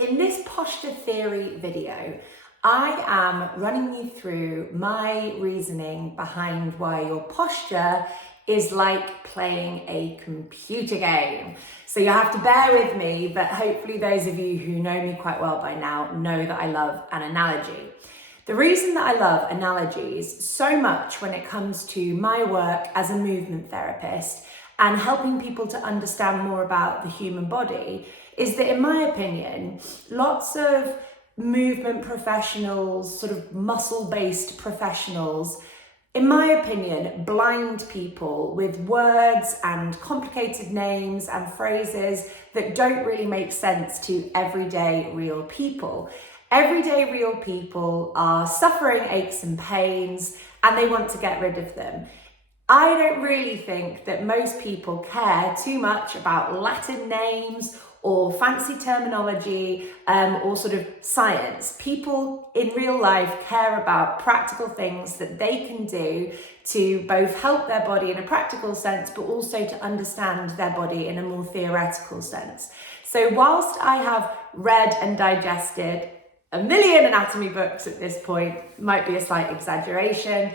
in this posture theory video, I am running you through my reasoning behind why your posture is like playing a computer game. So you have to bear with me, but hopefully those of you who know me quite well by now know that I love an analogy. The reason that I love analogies so much when it comes to my work as a movement therapist and helping people to understand more about the human body is that, in my opinion, lots of movement professionals, sort of muscle-based professionals, in my opinion, blind people with words and complicated names and phrases that don't really make sense to everyday real people. Everyday real people are suffering aches and pains and they want to get rid of them. I don't really think that most people care too much about Latin names or fancy terminology or sort of science. People in real life care about practical things that they can do to both help their body in a practical sense, but also to understand their body in a more theoretical sense. So whilst I have read and digested a million anatomy books at this point, might be a slight exaggeration,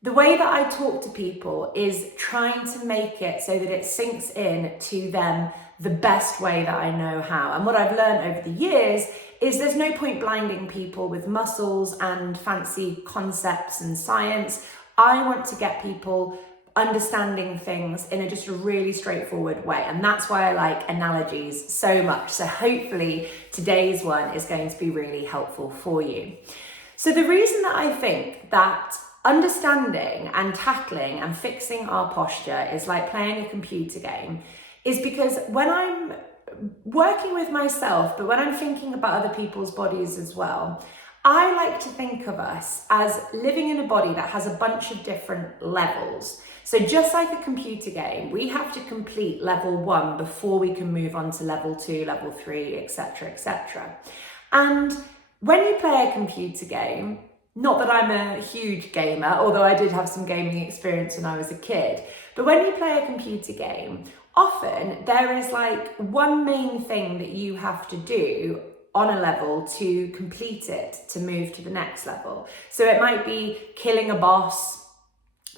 the way that I talk to people is trying to make it so that it sinks in to them the best way that I know how. And what I've learned over the years is there's no point blinding people with muscles and fancy concepts and science. I want to get people understanding things in just a really straightforward way. And that's why I like analogies so much. So hopefully today's one is going to be really helpful for you. So the reason that I think that understanding and tackling and fixing our posture is like playing a computer game is because when I'm working with myself, but when I'm thinking about other people's bodies as well, I like to think of us as living in a body that has a bunch of different levels. So just like a computer game, we have to complete level 1 before we can move on to level 2, level 3, etc., etc. And when you play a computer game, not that I'm a huge gamer, although I did have some gaming experience when I was a kid, but when you play a computer game, often there is like one main thing that you have to do on a level to complete it, to move to the next level. So it might be killing a boss,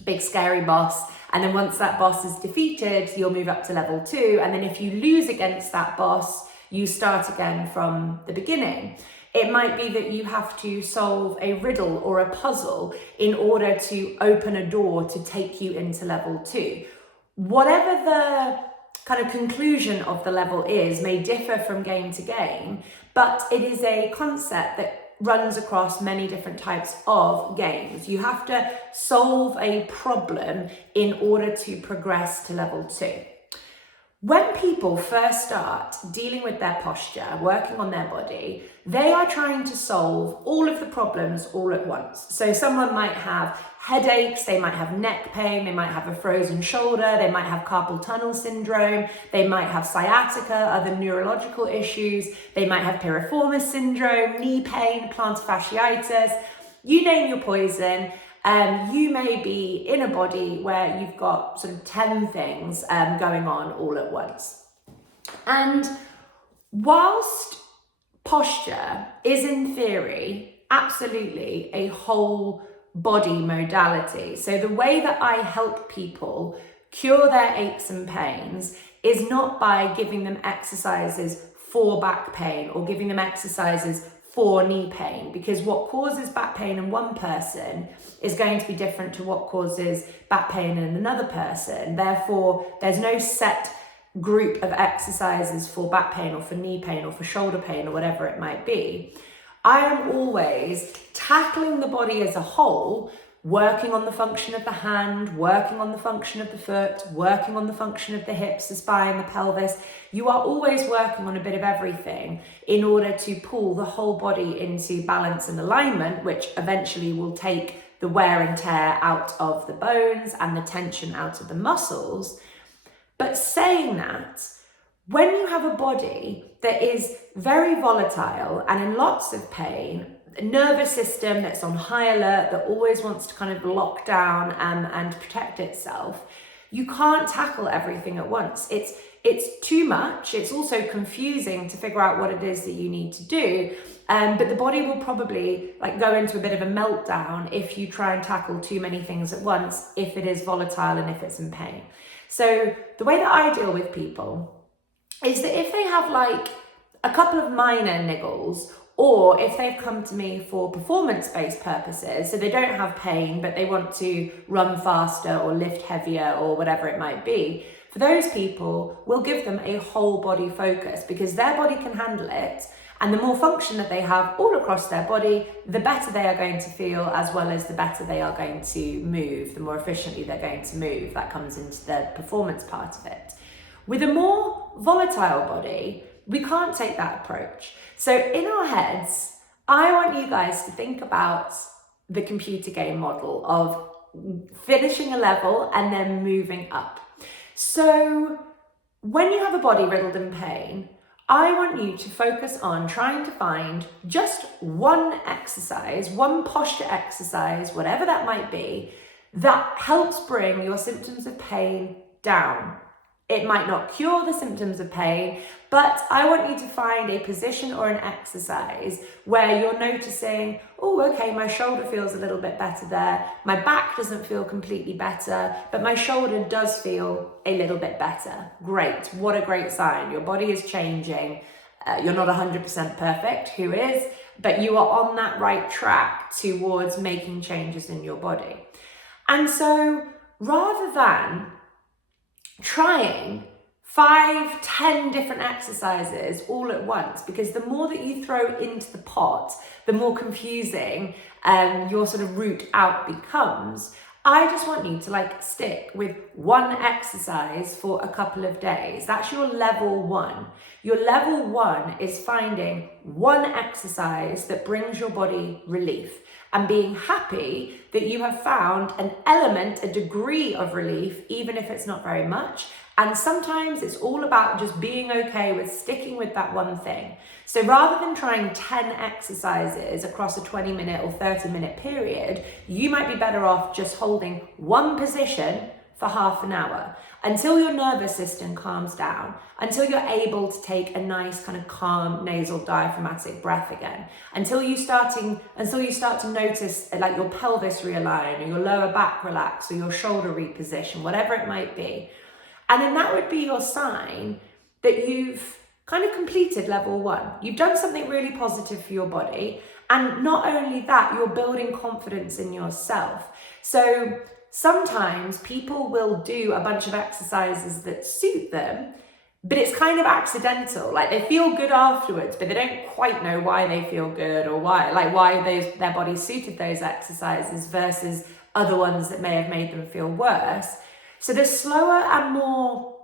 big scary boss, and then once that boss is defeated, you'll move up to level 2, and then if you lose against that boss, you start again from the beginning. It might be that you have to solve a riddle or a puzzle in order to open a door to take you into level 2. Whatever the kind of conclusion of the level is may differ from game to game, but it is a concept that runs across many different types of games. You have to solve a problem in order to progress to level 2. When people first start dealing with their posture, working on their body, they are trying to solve all of the problems all at once. So someone might have headaches, they might have neck pain, they might have a frozen shoulder, they might have carpal tunnel syndrome, they might have sciatica, other neurological issues, they might have piriformis syndrome, knee pain, plantar fasciitis, you name your poison. You may be in a body where you've got sort of 10 things going on all at once. And whilst posture is in theory absolutely a whole body modality, so the way that I help people cure their aches and pains is not by giving them exercises for back pain or giving them exercises for knee pain, because what causes back pain in one person is going to be different to what causes back pain in another person. Therefore, there's no set group of exercises for back pain or for knee pain or for shoulder pain or whatever it might be. I am always tackling the body as a whole, working on the function of the hand, working on the function of the foot, working on the function of the hips, the spine, the pelvis. You are always working on a bit of everything in order to pull the whole body into balance and alignment, which eventually will take the wear and tear out of the bones and the tension out of the muscles. But saying that, when you have a body that is very volatile and in lots of pain, a nervous system that's on high alert, that always wants to kind of lock down and protect itself, you can't tackle everything at once. It's it's too much. It's also confusing to figure out what it is that you need to do. But the body will probably like go into a bit of a meltdown if you try and tackle too many things at once, if it is volatile and if it's in pain. So the way that I deal with people is that if they have like a couple of minor niggles, or if they've come to me for performance-based purposes, so they don't have pain, but they want to run faster or lift heavier or whatever it might be, for those people, we'll give them a whole body focus because their body can handle it. And the more function that they have all across their body, the better they are going to feel, as well as the better they are going to move, the more efficiently they're going to move. That comes into the performance part of it. With a more volatile body, we can't take that approach. So in our heads, I want you guys to think about the computer game model of finishing a level and then moving up. So when you have a body riddled in pain, I want you to focus on trying to find just one exercise, one posture exercise, whatever that might be, that helps bring your symptoms of pain down. It might not cure the symptoms of pain, but I want you to find a position or an exercise where you're noticing, oh, okay, my shoulder feels a little bit better there. My back doesn't feel completely better, but my shoulder does feel a little bit better. Great. What a great sign. Your body is changing. You're not 100% perfect. Who is? But you are on that right track towards making changes in your body. And so rather than trying 5, 10 different exercises all at once, because the more that you throw into the pot, the more confusing your sort of route out becomes. I just want you to like stick with one exercise for a couple of days. That's your level 1. Your level 1 is finding one exercise that brings your body relief and being happy that you have found an element, a degree of relief, even if it's not very much. And sometimes it's all about just being okay with sticking with that one thing. So rather than trying 10 exercises across a 20-minute or 30-minute period, you might be better off just holding one position for half an hour until your nervous system calms down, until you're able to take a nice kind of calm nasal diaphragmatic breath again, until you start to notice like your pelvis realign or your lower back relax or your shoulder reposition, whatever it might be. And then that would be your sign that you've kind of completed level 1. You've done something really positive for your body. And not only that, you're building confidence in yourself. So sometimes people will do a bunch of exercises that suit them, but it's kind of accidental. Like they feel good afterwards, but they don't quite know why they feel good or why their body suited those exercises versus other ones that may have made them feel worse. So the slower and more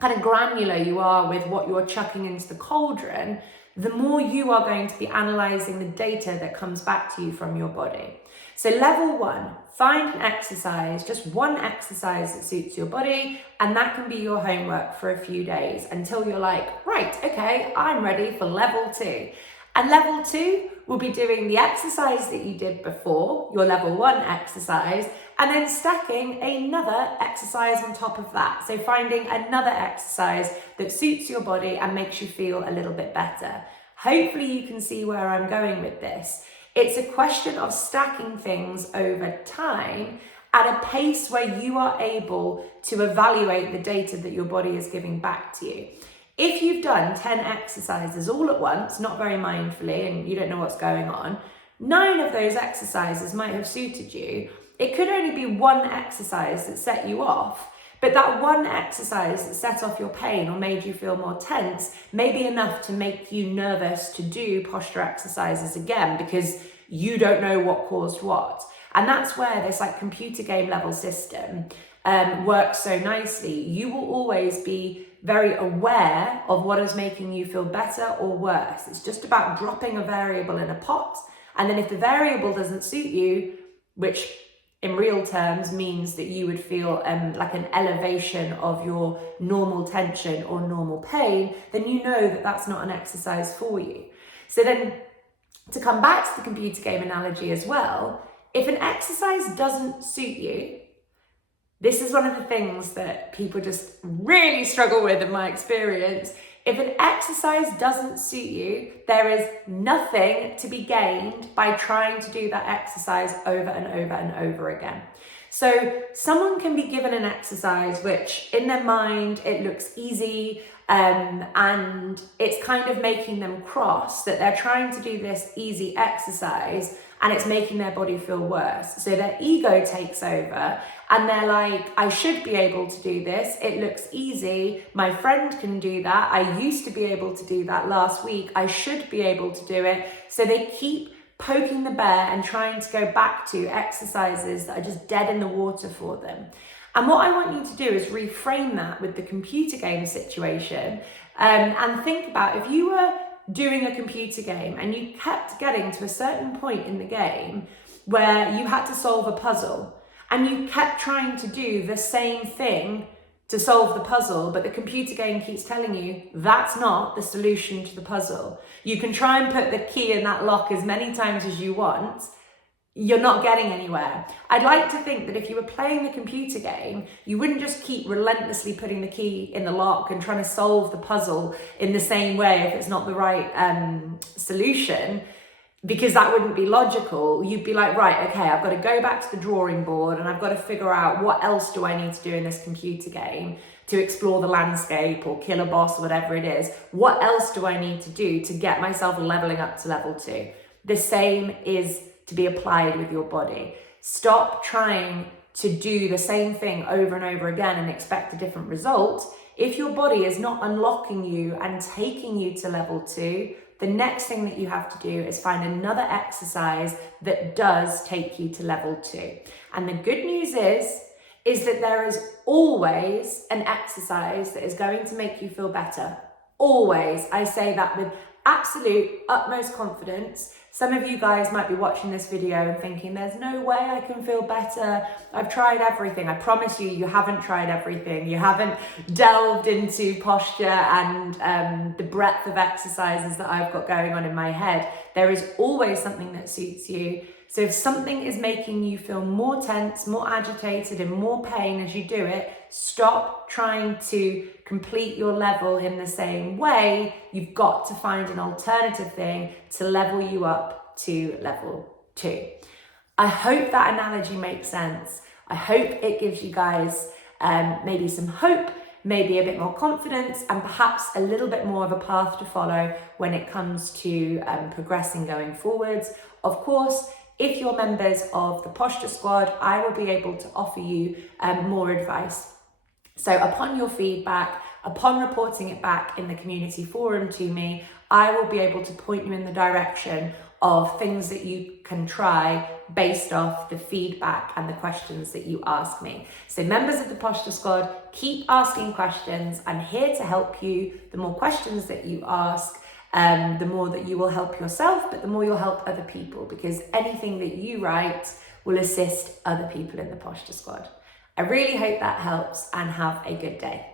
kind of granular you are with what you're chucking into the cauldron, the more you are going to be analysing the data that comes back to you from your body. So level 1, find an exercise, just one exercise that suits your body, and that can be your homework for a few days until you're like, right, okay, I'm ready for level 2. And level 2 will be doing the exercise that you did before, your level 1 exercise, and then stacking another exercise on top of that. So finding another exercise that suits your body and makes you feel a little bit better. Hopefully you can see where I'm going with this. It's a question of stacking things over time at a pace where you are able to evaluate the data that your body is giving back to you. If you've done 10 exercises all at once, not very mindfully, and you don't know what's going on, 9 of those exercises might have suited you. It could only be one exercise that set you off, but that one exercise that set off your pain or made you feel more tense may be enough to make you nervous to do posture exercises again because you don't know what caused what. And that's where this like computer game level system works so nicely. You will always be very aware of what is making you feel better or worse. It's just about dropping a variable in a pot. And then if the variable doesn't suit you, which in real terms means that you would feel like an elevation of your normal tension or normal pain, then you know that that's not an exercise for you. So then to come back to the computer game analogy as well, if an exercise doesn't suit you, This is one of the things that people just really struggle with in my experience. If an exercise doesn't suit you, there is nothing to be gained by trying to do that exercise over and over and over again. So someone can be given an exercise which in their mind, it looks easy, and it's kind of making them cross that they're trying to do this easy exercise and it's making their body feel worse. So their ego takes over and they're like, I should be able to do this. It looks easy. My friend can do that. I used to be able to do that last week. I should be able to do it. So they keep poking the bear and trying to go back to exercises that are just dead in the water for them. And what I want you to do is reframe that with the computer game situation, and think about if you were doing a computer game and you kept getting to a certain point in the game where you had to solve a puzzle and you kept trying to do the same thing to solve the puzzle, but the computer game keeps telling you that's not the solution to the puzzle. You can try and put the key in that lock as many times as you want, you're not getting anywhere. I'd like to think that if you were playing the computer game, you wouldn't just keep relentlessly putting the key in the lock and trying to solve the puzzle in the same way if it's not the right solution, because that wouldn't be logical. You'd be like, right, okay, I've got to go back to the drawing board and I've got to figure out what else do I need to do in this computer game to explore the landscape or kill a boss or whatever it is. What else do I need to do to get myself leveling up to level 2? The same is to be applied with your body. Stop trying to do the same thing over and over again and expect a different result. If your body is not unlocking you and taking you to level 2, the next thing that you have to do is find another exercise that does take you to level 2. And the good news is that there is always an exercise that is going to make you feel better. Always. I say that with absolute utmost confidence. Some of you guys might be watching this video and thinking, there's no way I can feel better. I've tried everything. I promise you, you haven't tried everything. You haven't delved into posture and the breadth of exercises that I've got going on in my head. There is always something that suits you. So if something is making you feel more tense, more agitated, and more pain as you do it, stop trying to complete your level in the same way. You've got to find an alternative thing to level you up to level 2. I hope that analogy makes sense. I hope it gives you guys maybe some hope, maybe a bit more confidence, and perhaps a little bit more of a path to follow when it comes to progressing going forwards. Of course, if you're members of the Posture Squad, I will be able to offer you more advice. So upon your feedback, upon reporting it back in the community forum to me, I will be able to point you in the direction of things that you can try based off the feedback and the questions that you ask me. So members of the Posture Squad, keep asking questions. I'm here to help you. The more questions that you ask, the more that you will help yourself, but the more you'll help other people, because anything that you write will assist other people in the Posture Squad. I really hope that helps, and have a good day.